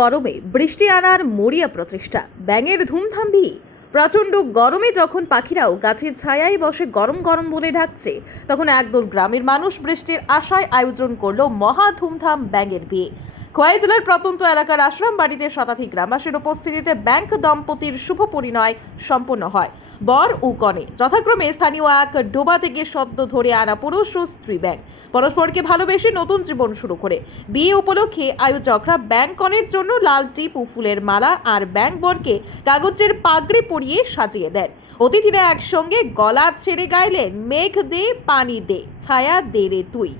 গরমে বৃষ্টি আনার মরিয়া প্রচেষ্টা, ব্যাঙের ধুমধাম ভিড়। প্রচণ্ড গরমে যখন পাখিরাও গাছের ছায়ায় বসে গরম গরম বলে ডাকছে, তখন একদল গ্রামের মানুষ বৃষ্টির আশায় আয়োজন করলো মহা ধুমধাম ব্যাঙের বিয়ে। খোয়াই জেলার প্রত্যন্ত এলাকার আশ্রম বাড়িতে শতাধিক গ্রামবাসীর উপস্থিতিতে ব্যাংক দম্পতির শুভ পরিণয় সম্পন্ন হয়। বর ও কনে যথাক্রমে স্থানীয় এক ডোবা থেকে সদ্য ধরে আনা পুরুষ ও স্ত্রী ব্যাঙ পরস্পরকে ভালোবেসে নতুন জীবন শুরু করে। বিয়ে উপলক্ষে আয়োজকরা ব্যাঙ কনের জন্য লাল টিপ ও ফুলের মালা আর ব্যাঙ বরকে কাগজের পাগড়ি পরিয়ে সাজিয়ে দেন। অতিথিরা একসঙ্গে গলা ছেড়ে গাইলেন, মেঘ দে পানি দে ছায়া দে রে তুই।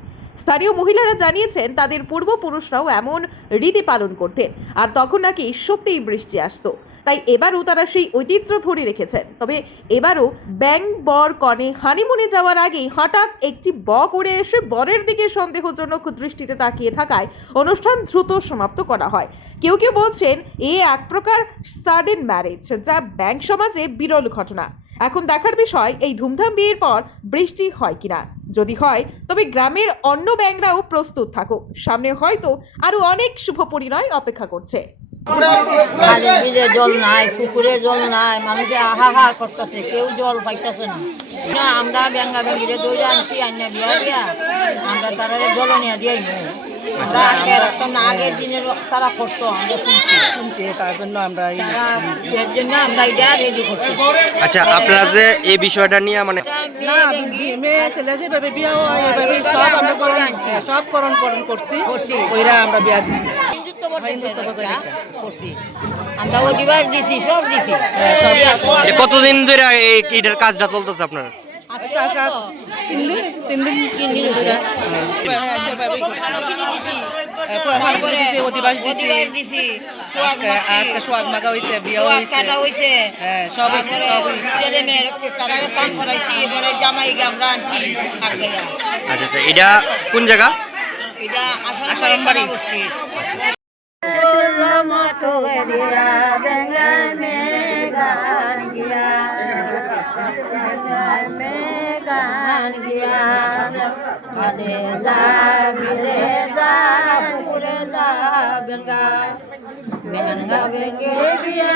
স্থানীয় মহিলারা জানিয়েছেন তাদের পূর্বপুরুষরাও এমন রীতি পালন করতেন, আর তখন নাকি সত্যিই বৃষ্টি আসতো। তাই এবারও তারা সেই ঐতিহ্য ধরে রেখেছেন। তবে এবারও ব্যাঙ বর কনে হানিমুনে যাওয়ার আগেই হঠাৎ একটি বক উড়ে এসে বরের দিকে সন্দেহজনক দৃষ্টিতে তাকিয়ে থাকায় অনুষ্ঠান দ্রুত সমাপ্ত করা হয়। কেউ কেউ বলছেন এক প্রকার সাডেন ম্যারেজ, যা ব্যাঙ সমাজে বিরল ঘটনা। এখন দেখার বিষয় এই ধুমধাম বিয়ের পর বৃষ্টি হয় কিনা। যদি হয় তবে গ্রামের অন্য ব্যাঙরাও প্রস্তুত থাকুক, সামনে হয়তো আরো অনেক শুভ পরিণয় অপেক্ষা করছে। খালের বিলে জল নাই, পুকুরে জল নাই, মানুষে হাহাকার করতেছে, কেউ জল পাইতেছে না। আমরা ব্যাঙ্গা ব্যাঙ্গিরে দৌড়ে আনছি, আইনা বিয়া দিয়া আমরা তারা জল নিয়ে দিয়াই আগের দিনের তারা করতো, আমরা শুনছি তার জন্য আমরা এর জন্য আমরা এটা রেডি করছি। আচ্ছা, আপনারা যে এই বিষয়টা নিয়ে মানে না মেয়ে ছেলে যেভাবে বিয়া হয় এভাবে সব আমরা সব করণ করছি, ওইরা আমরা বিয়া দিচ্ছি। আমরা অধিবার দিছি, সব দিছি। কতদিন ধরে এইটার কাজটা চলতেছে আপনার? তিন দিন অধিবাস দিছি, আজকে সোয়াগ মাগা হয়েছে, বিয়া হয়েছে, সব আচ্ছা আচ্ছা, এটা কোন জায়গা? আসারাম বাড়ি। বেঙ্গা বেঙ্গে বিয়া